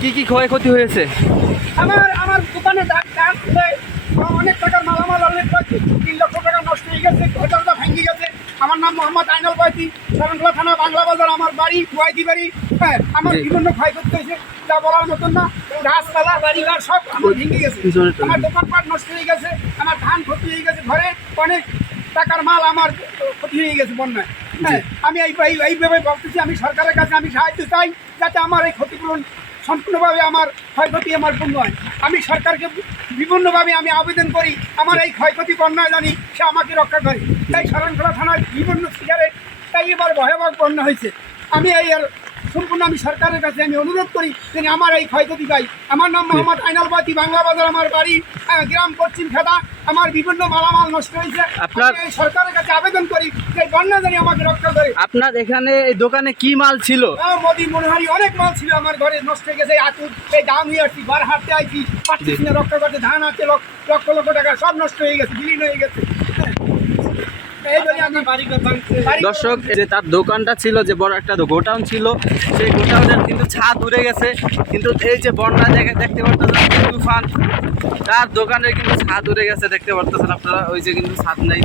কি কি ক্ষয়ক্ষতি হয়েছে? আমার আমার দোকানে দাগ খুলে অনেক টাকার মালামাল অনেক তিন লক্ষ টাকা নষ্ট হয়ে গেছে ঘরটা ভেঙে গেছে। আমার নাম মোহাম্মদ আইনাল পাইতি শরণখোলা থানা বাংলা বাজার আমার বাড়ি কুয়াইতি বাড়ি। হ্যাঁ আমার। বিভিন্ন ক্ষয়ক্ষতি হয়েছে যা বলার মতন না। গাছপালা বাড়িঘর সব আমার ভেঙে গেছে। আমার দোকানপাট নষ্ট হয়ে গেছে আমার ধান ক্ষতি হয়ে গেছে ঘরে অনেক টাকার মাল আমার ক্ষতি হয়ে গেছে বন্যায়। হ্যাঁ আমি এই এই- এইভাবে বলতেছি আমি সরকারের কাছে আমি সাহায্য চাই যাতে আমার এই ক্ষতিপূরণ সম্পূর্ণভাবে আমার ক্ষয়ক্ষতি আমার পূর্ণ হয়। আমি সরকারকে বিভিন্নভাবে আমি আবেদন করি আমার এই ক্ষয়ক্ষতি বন্যায় জানি সে আমাকে রক্ষা করে। তাই শরণখোলা থানার বিভিন্ন সিগারেট তাই এবার ভয়াবহ বন্যা হয়েছে। আমি এই আর সম্পূর্ণ আমি সরকারের কাছে আমি অনুরোধ করি যে আমার এই ক্ষয়ক্ষতি পাই আমার নাম মোহাম্মদ আইনালবাতি বাংলা বাজার আমার বাড়ি আহ, গ্রাম পশ্চিম খেতা। আমার বিভিন্ন মালামাল নষ্ট হয়েছে। আপনার- সরকারের কাছে আবেদন করি যে বন্যা জানি আমাকে রক্ষা করে। আপনার এখানে এই দোকানে কি মাল ছিল? মোদি মনোহারি অনেক মাল ছিল আমার ঘরে নষ্ট হয়ে গেছে আতুর এই দাম হয়ে আসছি বার হাঁটতে আইছি না রক্ষা করতে ধান আছে লক্ষ লক্ষ লক্ষ টাকা সব নষ্ট হয়ে গেছে বিলীন হয়ে গেছে হ্যাঁ। এই জন্য আমি বাড়ি বাড়ি- দর্শক যে তার দোকানটা ছিল যে বড় একটা গোডাউন ছিল, সেই গোডাউনের কিন্তু ছাদ উড়ে গেছে। কিন্তু এই যে বন্যা দেখে দেখতে পারতেছেন তুফান, তার দোকানের কিন্তু ছাদ উড়ে গেছে, দেখতে পারতেছেন আপনারা, ওই যে কিন্তু ছাদ নেই।